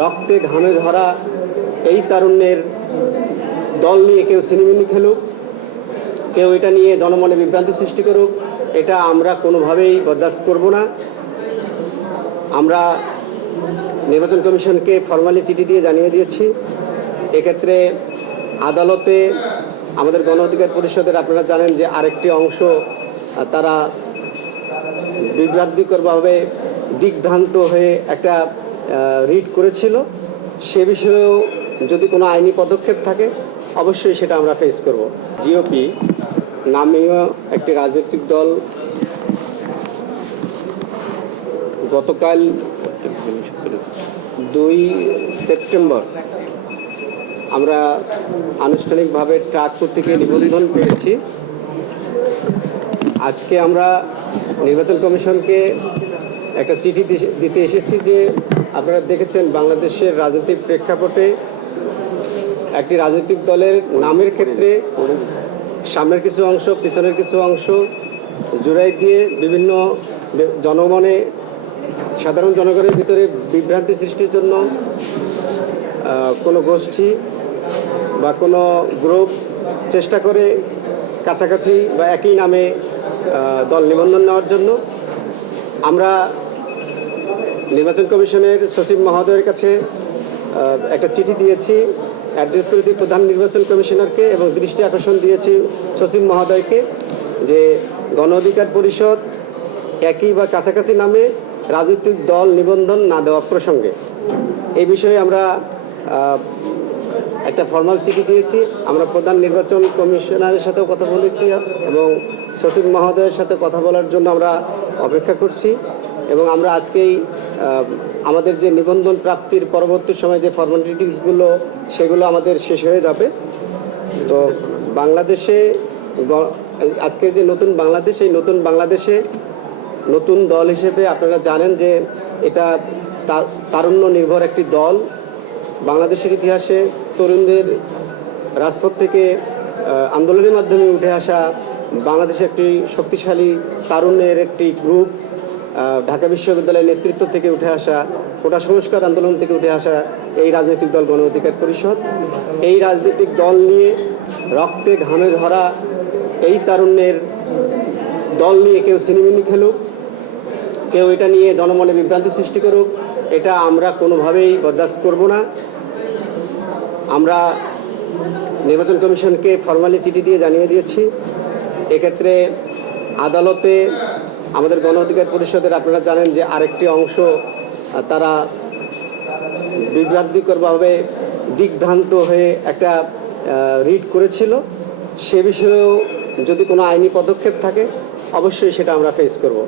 রক্তে ঘামে ধরা এই তারুণ্যের দল নিয়ে কেউ সিনেমিনি খেলুক, কেউ এটা নিয়ে জনমনে বিভ্রান্তি সৃষ্টি করুক, এটা আমরা কোনোভাবেই বরদাস্ত করব না। আমরা নির্বাচন কমিশনকে ফরমালি চিঠি দিয়ে জানিয়ে দিয়েছি। এক্ষেত্রে আদালতে আমাদের গণ অধিকার পরিষদের আপনারা জানেন যে আরেকটি অংশ তারা বিভ্রান্তিকরভাবে দিকভ্রান্ত হয়ে একটা রিড করেছিল, সে বিষয়েও যদি কোনো আইনি পদক্ষেপ থাকে, অবশ্যই সেটা আমরা ফেস করব। জিওপি নামীয় একটি রাজনৈতিক দল গতকাল দুই সেপ্টেম্বর আমরা আনুষ্ঠানিকভাবে ট্রাক কর্তৃকে নিবন্ধন পেয়েছি আজকে আমরা নির্বাচন কমিশনকে একটা চিঠি দিতে এসেছি যে আপনারা দেখেছেন বাংলাদেশের রাজনৈতিক প্রেক্ষাপটে একটি রাজনৈতিক দলের নামের ক্ষেত্রে সামনের কিছু অংশ, পিছনের কিছু অংশ জোড়াই দিয়ে বিভিন্ন জনমনে সাধারণ জনগণের ভিতরে বিভ্রান্তি সৃষ্টির জন্য কোনো গোষ্ঠী বা কোনো গ্রুপ চেষ্টা করে কাছাকাছি বা একই নামে দল নিবন্ধন নেওয়ার জন্য আমরা নির্বাচন কমিশনের সচিব মহোদয়ের কাছে একটা চিঠি দিয়েছি। অ্যাড্রেস করেছি প্রধান নির্বাচন কমিশনারকে এবং দৃষ্টি আকর্ষণ দিয়েছি সচিব মহোদয়কে যে গণ অধিকার পরিষদ একই বা কাছাকাছি নামে রাজনৈতিক দল নিবন্ধন না দেওয়া প্রসঙ্গে। এই বিষয়ে আমরা একটা ফর্মাল চিঠি দিয়েছি। আমরা প্রধান নির্বাচন কমিশনারের সাথেও কথা বলেছি এবং সচিব মহোদয়ের সাথে কথা বলার জন্য আমরা অপেক্ষা করছি এবং আমরা আজকেই আমাদের যে নিবন্ধন প্রাপ্তির পরবর্তী সময় যে ফর্মালিটিসগুলো সেগুলো আমাদের শেষ হয়ে যাবে। তো বাংলাদেশে আজকের যে নতুন বাংলাদেশ, এই নতুন বাংলাদেশে নতুন দল হিসেবে আপনারা জানেন যে এটা তারুণ্য নির্ভর একটি দল। বাংলাদেশের ইতিহাসে তরুণদের রাজপথ থেকে আন্দোলনের মাধ্যমে উঠে আসা বাংলাদেশে একটি শক্তিশালী, তারুণ্যের একটি গ্রুপ ঢাকা বিশ্ববিদ্যালয়ের নেতৃত্ব থেকে উঠে আসা, কোটা সংস্কার আন্দোলন থেকে উঠে আসা এই রাজনৈতিক দল গণ অধিকার পরিষদ। এই রাজনৈতিক দল নিয়ে রক্তে ঘামে ধরা এই তারুণ্যের দল নিয়ে কেউ সিনেমিনি খেলুক, কেউ এটা নিয়ে জনমনে বিভ্রান্তি সৃষ্টি করুক, এটা আমরা কোনোভাবেই বরদাস্ত করব না। আমরা নির্বাচন কমিশনকে ফরমালি চিঠি দিয়ে জানিয়ে দিয়েছি। এক্ষেত্রে আদালতে আমাদের গণ অধিকার পরিষদের আপনারা জানেন যে আরেকটি অংশ তারা বিভ্রান্তিকরভাবে দিকভ্রান্ত হয়ে একটা রিড করেছিল। সে বিষয়েও যদি কোনো আইনি পদক্ষেপ থাকে, অবশ্যই সেটা আমরা ফেস করব।